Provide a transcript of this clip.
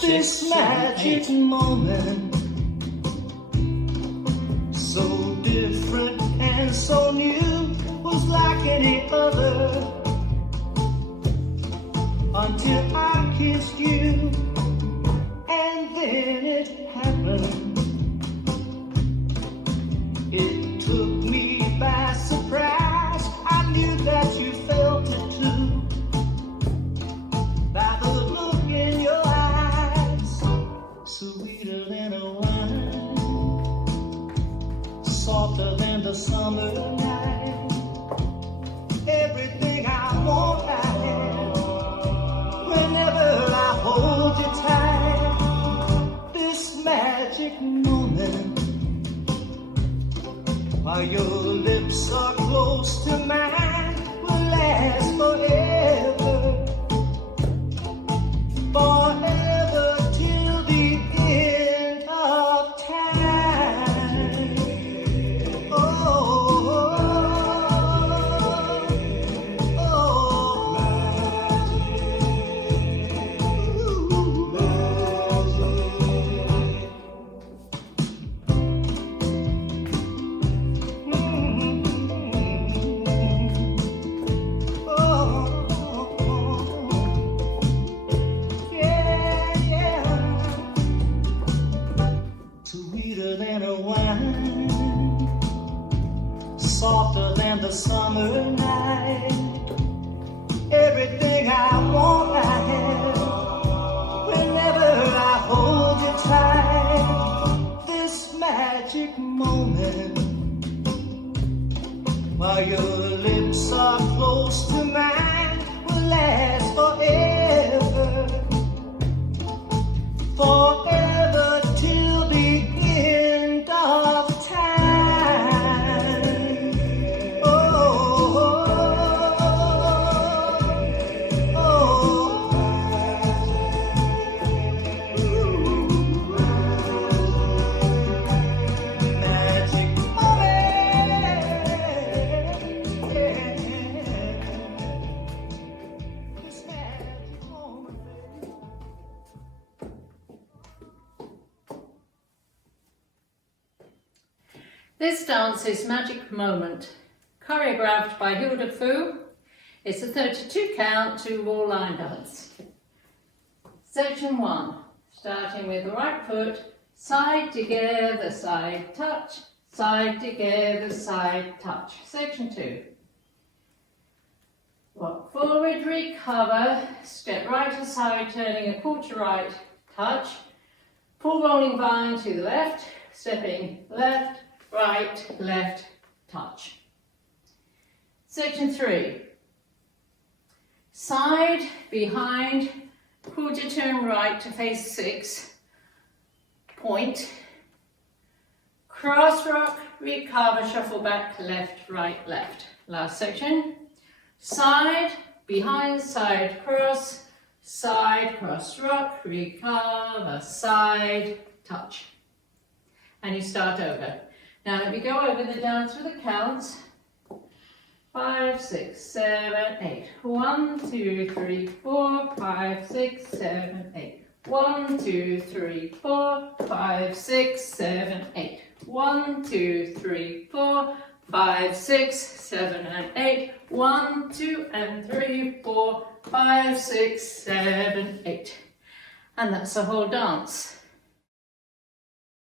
this magic moment, so different and so new, was like any other, until I kissed you, and then it happened. It took me by surprise. I knew that you felt it too, by the look in your eyes, sweeter than a wine, softer than the summer night. Everything I want I have, whenever I hold you tight. This magic moment, while your lips are close to mine, will last forever. Forever till the end of time. Oh, sweeter than a wine, softer than the summer night. Everything I want I have, whenever I hold you tight. This magic moment, while your lips are close to mine, will last forever. Forever till the end of time. Oh, oh, oh. Magic moment. This magic moment. This dance is Magic Moment, choreographed by Hilda Fu. It's a 32 count 2-wall line dance. Section 1, starting with the right foot, side together, side touch, side together, side touch. Section 2. Walk forward, recover, step right to side, turning a quarter right, touch, pull rolling vine to the left, stepping left, right, left, touch. Section 3. Side, behind, quarter turn right to face 6, point, cross rock, recover, shuffle back, left, right, left. Last section. Side, behind, side, cross rock, recover, side, touch. And you start over. Now let me go over the dance with the counts. 5, 6, 7, 8. 1, 2, 3, 4, 5, 6, 7, 8. 1, 2, 3, 4, 5, 6, 7, 8. 1, 2, 3, 4, 5, 6, 7, and 8. 1, 2, and 3, 4, 5, 6, 7, 8. And that's the whole dance.